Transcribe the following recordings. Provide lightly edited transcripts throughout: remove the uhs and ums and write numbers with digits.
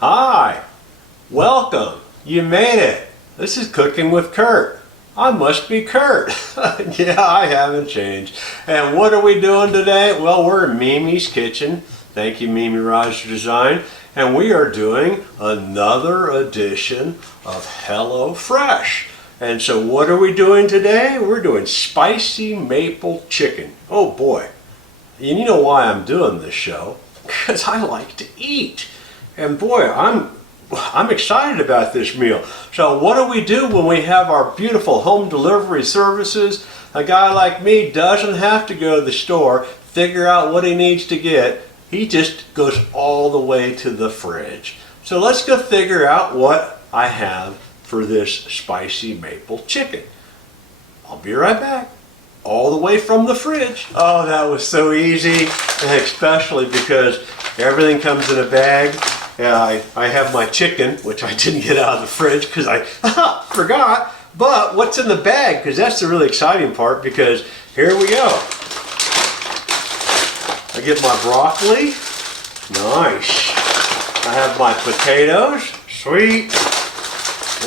Hi, welcome. You made it. This is Cooking with Kurt. I must be Kurt. Yeah, I haven't changed. And what are we doing today? Well, we're in Mimi's kitchen. Thank you, Mimi Rogers Design. And we are doing another edition of Hello Fresh. And so what are we doing today? We're doing spicy maple chicken. Oh boy. And you know why I'm doing this show? Because I like to eat. And boy, I'm excited about this meal. So what do we do when we have our beautiful home delivery services? A guy like me doesn't have to go to the store, figure out what he needs to get. He just goes all the way to the fridge. So let's go figure out what I have for this spicy maple chicken. I'll be right back. All the way from the fridge. Oh, that was so easy, especially because everything comes in a bag. Yeah, I have my chicken, which I didn't get out of the fridge because I forgot. But what's in the bag? Because that's the really exciting part, because here we go. I get my broccoli. Nice. I have my potatoes. Sweet.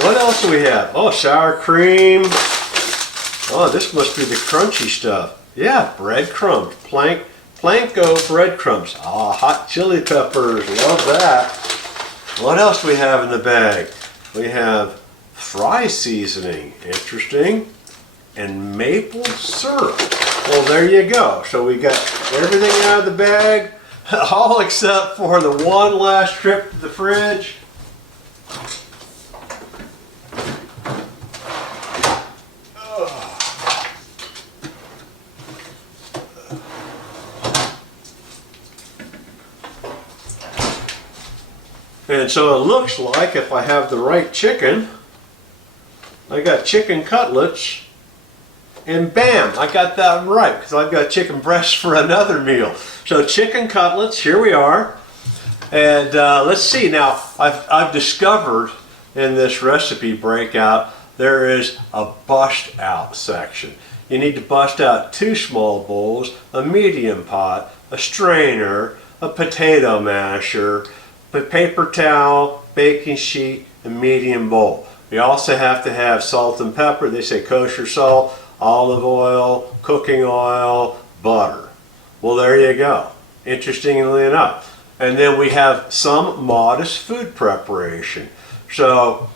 What else do we have? Oh, sour cream. Oh, this must be the crunchy stuff. Yeah, breadcrumbs. Planko breadcrumbs. Ah, hot chili peppers. Love that. What else do we have in the bag? We have fry seasoning. Interesting. And maple syrup. Well, there you go. So we got everything out of the bag, all except for the one last trip to the fridge. And so it looks like, if I have the right chicken, I got chicken cutlets, and bam, I got that right, because I've got chicken breasts for another meal. So chicken cutlets, here we are. And let's see, now I've discovered in this recipe breakout, there is a bust out section. You need to bust out 2 small bowls, a medium pot, a strainer, a potato masher, a paper towel, baking sheet, a medium bowl. You also have to have salt and pepper. They say kosher salt, olive oil, cooking oil, butter. Well, there you go. Interestingly enough. And then we have some modest food preparation. So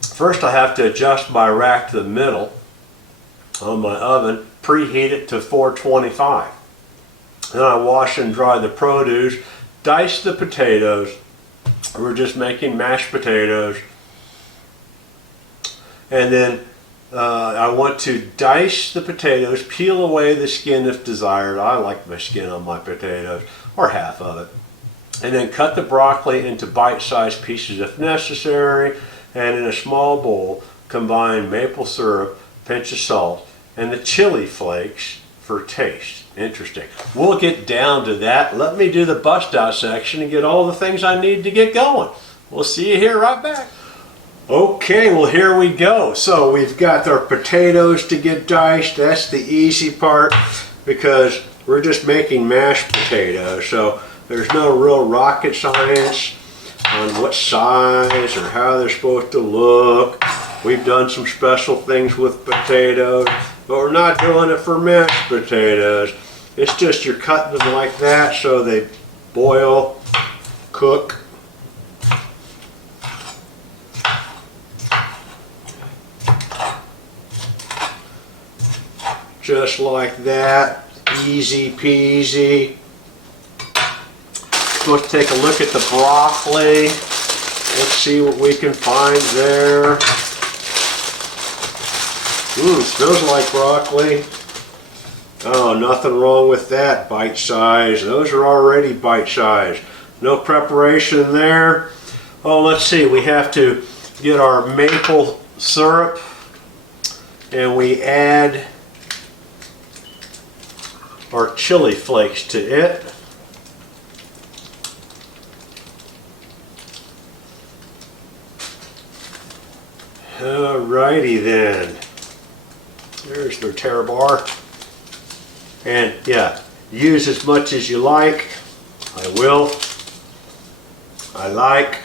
first I have to adjust my rack to the middle on my oven, preheat it to 425. Then I wash and dry the produce, dice the potatoes. We're just making mashed potatoes. And then I want to dice the potatoes, peel away the skin if desired. I like my skin on my potatoes, or half of it. And then cut the broccoli into bite-sized pieces if necessary. And in a small bowl, combine maple syrup, pinch of salt, and the chili flakes for taste. Interesting. We'll get down to that. Let me do the bust out section and get all the things I need to get going. We'll see you here right back. Okay, well here we go. So we've got our potatoes to get diced. That's the easy part, because we're just making mashed potatoes. So there's no real rocket science on what size or how they're supposed to look. We've done some special things with potatoes, but we're not doing it for mashed potatoes. It's just you're cutting them like that so they boil, cook. Just like that, easy peasy. Let's take a look at the broccoli. Let's see what we can find there. Smells like broccoli. Oh, nothing wrong with that. Bite size. Those are already bite size. No preparation there. Oh, let's see. We have to get our maple syrup, and we add our chili flakes to it. Alrighty then. There's their tear bar. And yeah, use as much as you like. I will. I like.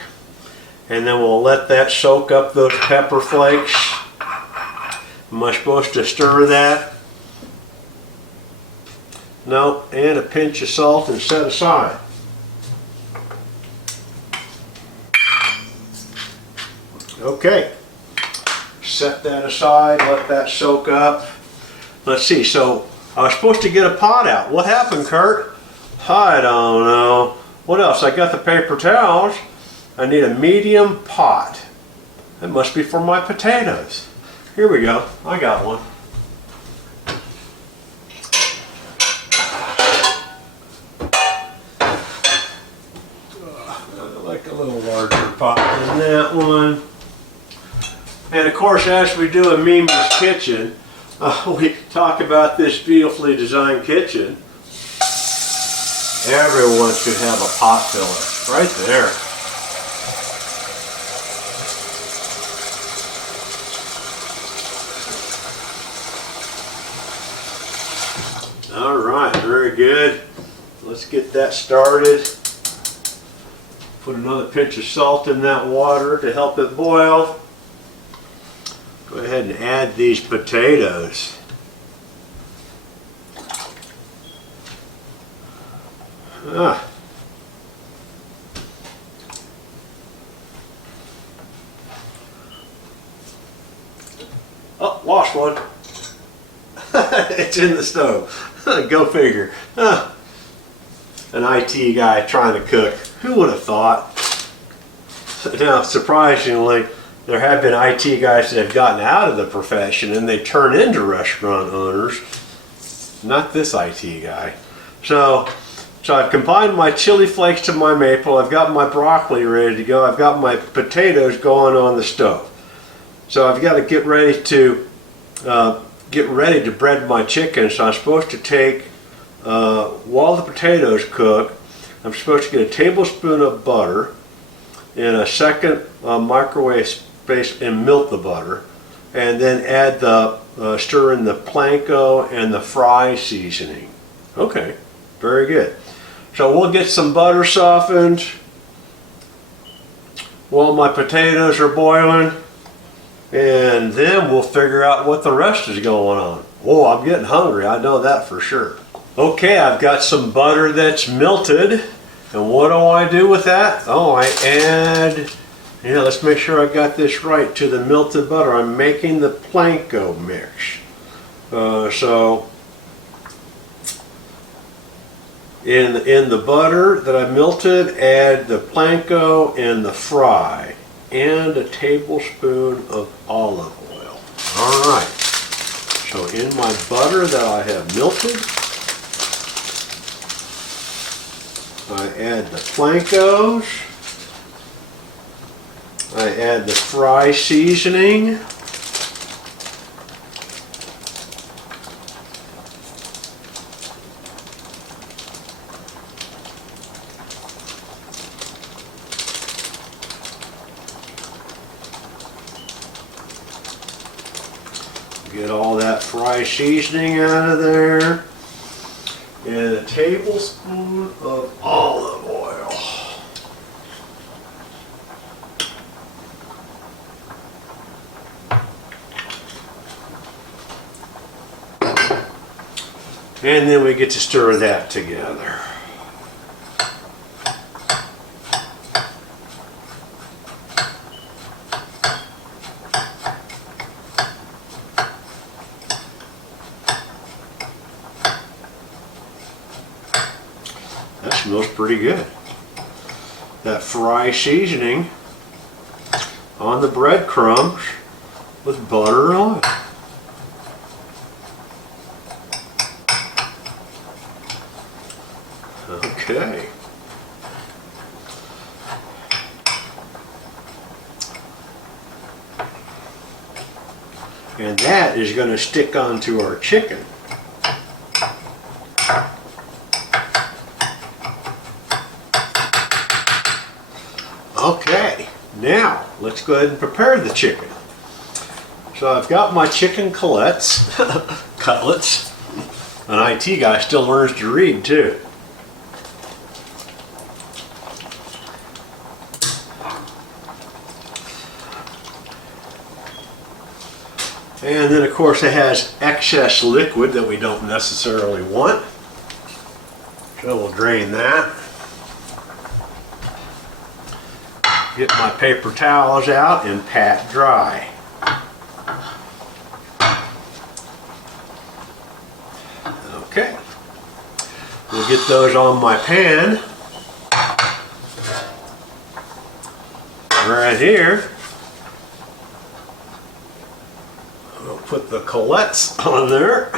And then we'll let that soak up those pepper flakes. Am I supposed to stir that? No, and a pinch of salt and set aside. Okay, set that aside, let that soak up. Let's see, so I was supposed to get a pot out. What happened, Kurt? I don't know. What else? I got the paper towels. I need a medium pot. That must be for my potatoes. Here we go, I got one. I like a little larger pot than that one. And of course, as we do in Mimi's kitchen, we talk about this beautifully designed kitchen. Everyone should have a pot filler right there. All right, very good. Let's get that started. Put another pinch of salt in that water to help it boil. Go ahead and add these potatoes. Oh, lost one. It's in the stove. Go figure. An IT guy trying to cook. Who would have thought? Now, surprisingly, there have been IT guys that have gotten out of the profession and they turn into restaurant owners. Not this IT guy. So I've combined my chili flakes to my maple. I've got my broccoli ready to go. I've got my potatoes going on the stove. So I've got to get ready to bread my chicken. So I'm supposed to take, while the potatoes cook, I'm supposed to get a tablespoon of butter in a second microwave space and melt the butter, and then add the stir in the panko and the fry seasoning. Okay, very good. So we'll get some butter softened while my potatoes are boiling, and then we'll figure out what the rest is going on. Oh, I'm getting hungry, I know that for sure. Okay, I've got some butter that's melted, and what do I do with that? Oh, I add, let's make sure I got this right, to the melted butter. I'm making the panko mix. So in the butter that I melted, add the panko and the fry, and a tablespoon of olive oil. All right, so in my butter that I have melted, I add the pankos, I add the fry seasoning, get all that fry seasoning out of there, and a tablespoon of olive oil. And then we get to stir that together. That smells pretty good. That fry seasoning on the breadcrumbs with butter and oil. Okay. And that is going to stick onto our chicken. Okay, now let's go ahead and prepare the chicken. So I've got my chicken cutlets. Cutlets. An IT guy still learns to read too. And then of course it has excess liquid that we don't necessarily want. So we'll drain that. Get my paper towels out and pat dry. Okay. We'll get those on my pan. Right here. I'll put the colettes on there.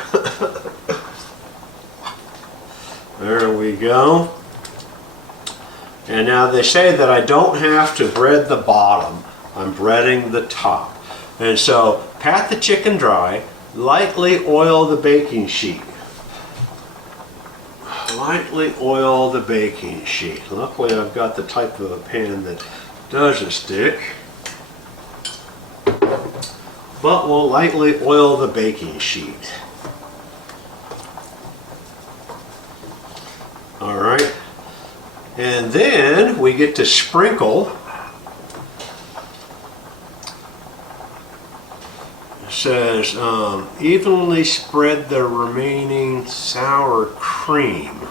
There we go. And now they say that I don't have to bread the bottom. I'm breading the top. And so pat the chicken dry, lightly oil the baking sheet. Lightly oil the baking sheet. Luckily I've got the type of a pan that doesn't stick. But we'll lightly oil the baking sheet. Alright. And then we get to sprinkle. It says evenly spread the remaining sour cream.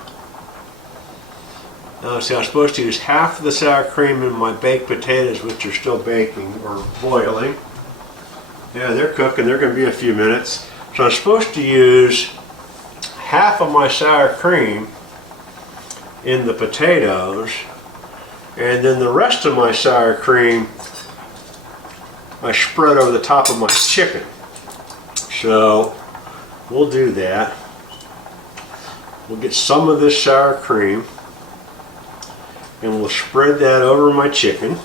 Now see, I'm supposed to use half of the sour cream in my baked potatoes, which are still baking or boiling. Yeah, they're cooking. They're going to be a few minutes. So I'm supposed to use half of my sour cream in the potatoes, and then the rest of my sour cream I spread over the top of my chicken. So we'll do that. We'll get some of this sour cream and we'll spread that over my chicken.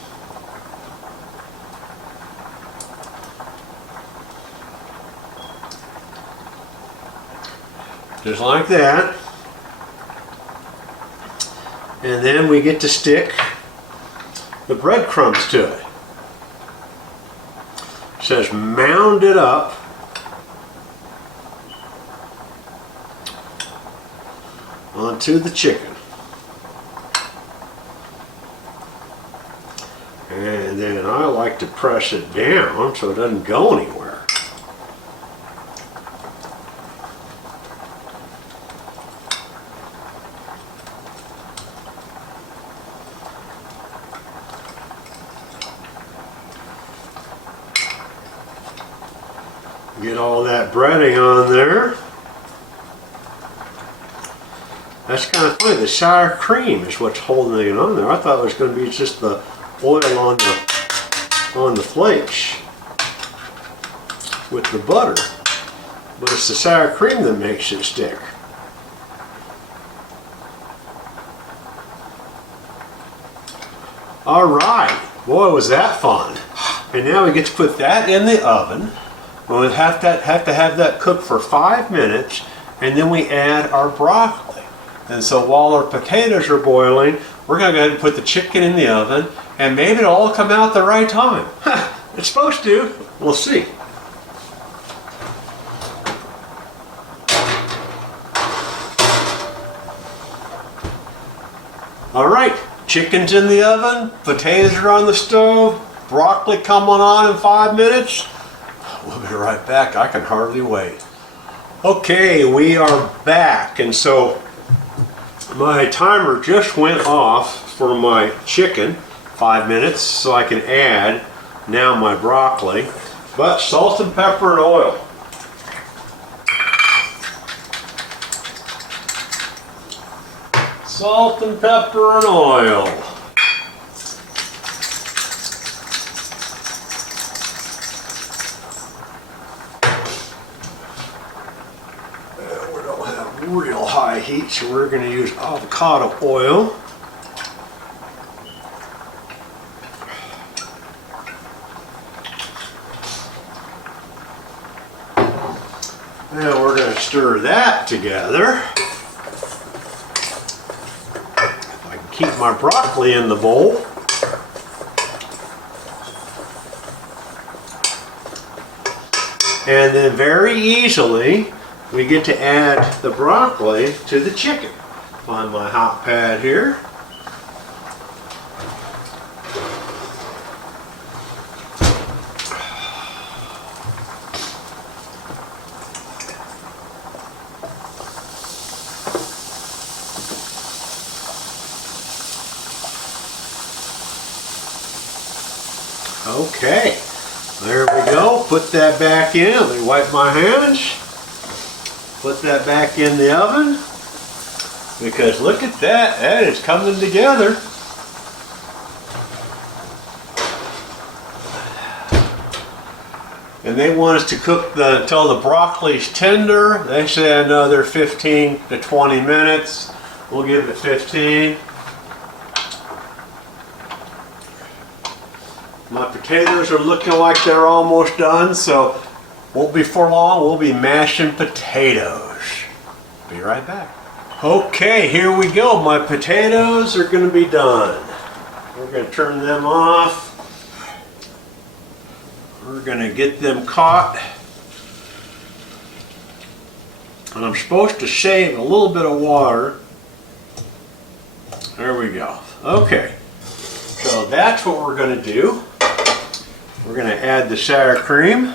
Just like that. And then we get to stick the breadcrumbs to it. It says mound it up onto the chicken. And then I like to press it down so it doesn't go anywhere. Get all that breading on there. That's kind of funny. The sour cream is what's holding it on there. I thought it was going to be just the oil on the flakes with the butter, but it's the sour cream that makes it stick. All right, boy, was that fun! And now we get to put that in the oven. We'll have to have that cook for 5 minutes, and then we add our broccoli. And so while our potatoes are boiling, we're going to go ahead and put the chicken in the oven, and maybe it'll all come out at the right time. It's supposed to. We'll see. All right, chicken's in the oven, potatoes are on the stove, broccoli coming on in 5 minutes. We'll be right back. I can hardly wait. Okay, we are back, and so my timer just went off for my chicken, 5 minutes, so I can add now my broccoli, but salt and pepper and oil. Salt and pepper and oil. Real high heat, so we're going to use avocado oil. And we're going to stir that together. If I can keep my broccoli in the bowl. And then very easily we get to add the broccoli to the chicken. Find my hot pad here. Okay, there we go. Put that back in. Let me wipe my hands. Put that back in the oven. Because look at that, that is coming together. And they want us to cook until the broccoli's tender. They say another 15 to 20 minutes. We'll give it 15. My potatoes are looking like they're almost done, so won't be for long. We'll be mashing potatoes. Be right back. Okay, here we go. My potatoes are going to be done. We're going to turn them off. We're going to get them caught. And I'm supposed to save a little bit of water. There we go. Okay, so that's what we're going to do. We're going to add the sour cream.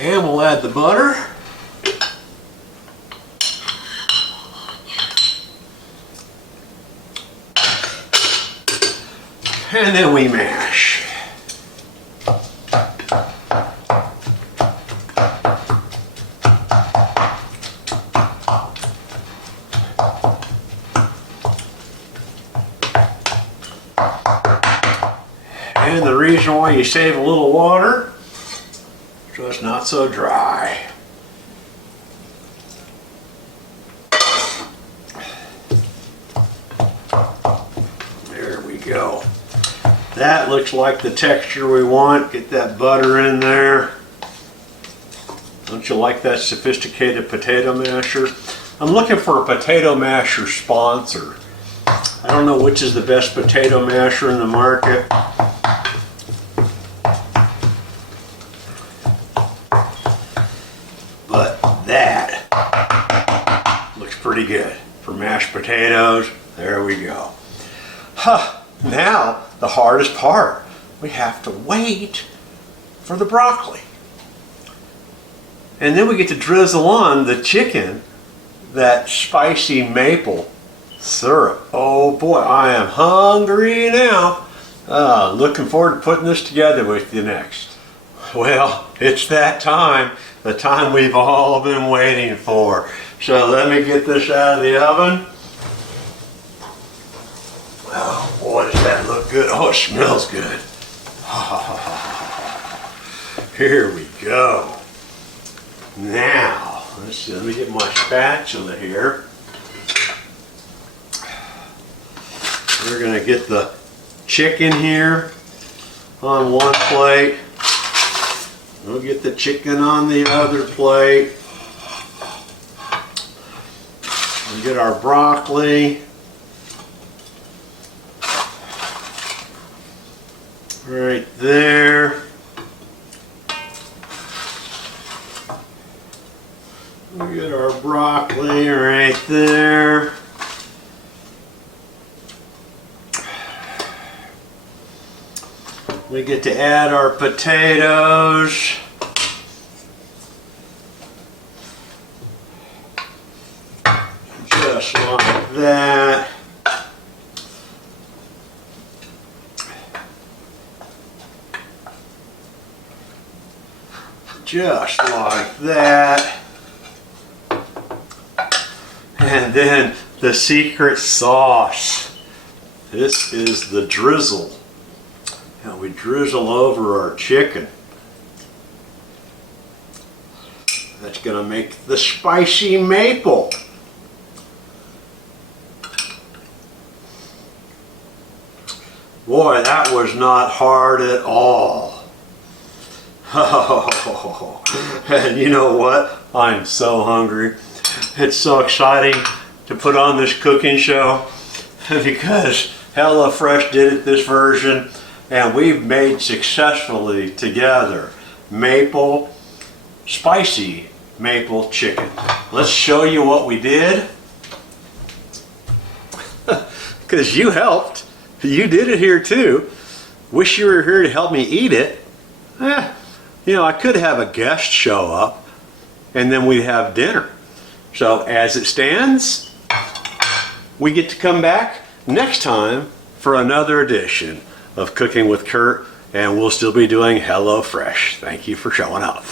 And we'll add the butter. And then we mash. And the reason why you save a little water, so it's not so dry. There we go. That looks like the texture we want. Get that butter in there. Don't you like that sophisticated potato masher? I'm looking for a potato masher sponsor. I don't know which is the best potato masher in the market. But that looks pretty good for mashed potatoes. There we go. Huh. Now, the hardest part. We have to wait for the broccoli. And then we get to drizzle on the chicken, that spicy maple syrup. Oh boy, I am hungry now. Looking forward to putting this together with you next. Well, it's that time, the time we've all been waiting for. So let me get this out of the oven. Oh boy, does that look good. Oh, it smells good. Here we go. Now, let's see, let me get my spatula here. We're going to get the chicken here on one plate. We'll get the chicken on the other plate. We'll get our broccoli. Right there. We get our broccoli right there. We get to add our potatoes. Just like that. Just like that. And then the secret sauce. This is the drizzle. Now we drizzle over our chicken. That's going to make the spicy maple. Boy, that was not hard at all. And you know what? I'm so hungry. It's so exciting to put on this cooking show because HelloFresh did it this version and we've made successfully together spicy maple chicken. Let's show you what we did. Because you helped. You did it here too. Wish you were here to help me eat it. You know, I could have a guest show up and then we'd have dinner. So as it stands, we get to come back next time for another edition of Cooking with Kurt, and we'll still be doing HelloFresh. Thank you for showing up.